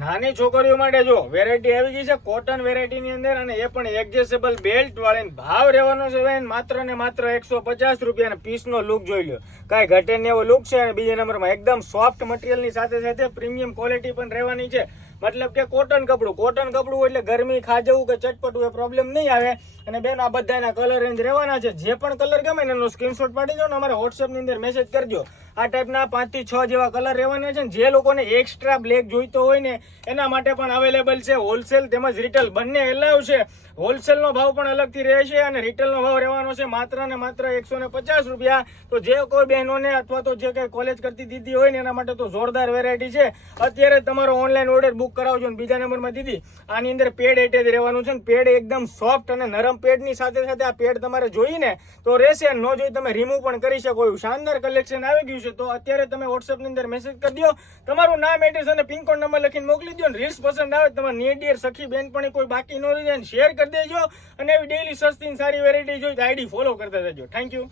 નાની છોકરીઓ માટે જો વેરાયટી આવી ગઈ છે કોટન વેરાયટી ની અંદર, અને એ પણ એડજસ્ટેબલ બેલ્ટ વાળી. ભાવ રહેવાનો છે માત્ર ને માત્ર 150 રૂપિયા. અને પીસ નો લુક જોઈ લો, કઈ ઘટે ને એવો લુક છે. અને બીજા નંબરમાં એકદમ સોફ્ટ મટીરિયલ ની સાથે સાથે પ્રીમિયમ ક્વોલિટી પણ રહેવાની છે. મતલબ કે કોટન કપડું એટલે ગરમી ખાજવું કે ચટપટું એ પ્રોબ્લેમ નહીં આવે. અને બેન આ બધાના કલર રેન્જ રહેવાના છે. જે પણ કલર ગમે ને એનો સ્ક્રીનશોટ પાડી દો ને અમારા વોટ્સએપ ની અંદર મેસેજ કરજો. આ ટાઈપના 5 થી 6 જેવા કલર રહેવાના છે. જે લોકોને એક્સ્ટ્રા બ્લેક જોઈતો હોય ને એના માટે પણ અવેલેબલ છે. હોલસેલ તેમજ રિટેલ બંને એલાવ છે. હોલસેલ નો ભાવ પણ અલગથી રહે છે અને રિટેલ નો ભાવ રહેવાનો છે માત્ર ને માત્ર 150 રૂપિયા. તો જે કોઈ બહેનોને અથવા તો જે કઈ કોલેજ કરતી દીદી હોય ને એના માટે તો જોરદાર વેરાયટી છે. અત્યારે તમારો ઓનલાઈન ઓર્ડર બુક કરાવજો. બીજા નંબરમાં દીદી આની અંદર પેડ એટેચ રહેવાનું છે. પેડ એકદમ સોફ્ટ અને નરમ પેડ ની સાથે સાથે આ પેડ તમારે જોઈને તો રહેશે, ન જોઈ તમે રિમૂવ પણ કરી શકો. એવું શાનદાર કલેક્શન આવી ગયું છે. તો અત્યારે તમે વોટ્સએપ ની અંદર મેસેજ કરી દો, તમારું નામ એડ્રેસ અને પિનકોડ નંબર લખીને મોકલી દો. રીલ્સ પસંદ આવે તમારા નિયર સખી બેન પણ કોઈ બાકી ન રહી જાય, શેર કરી દેજો. અને એવી ડેઈલી સસ્તી સારી વેરાયટી જોઈ તો આઈડી ફોલો કરતા જજો. Thank you.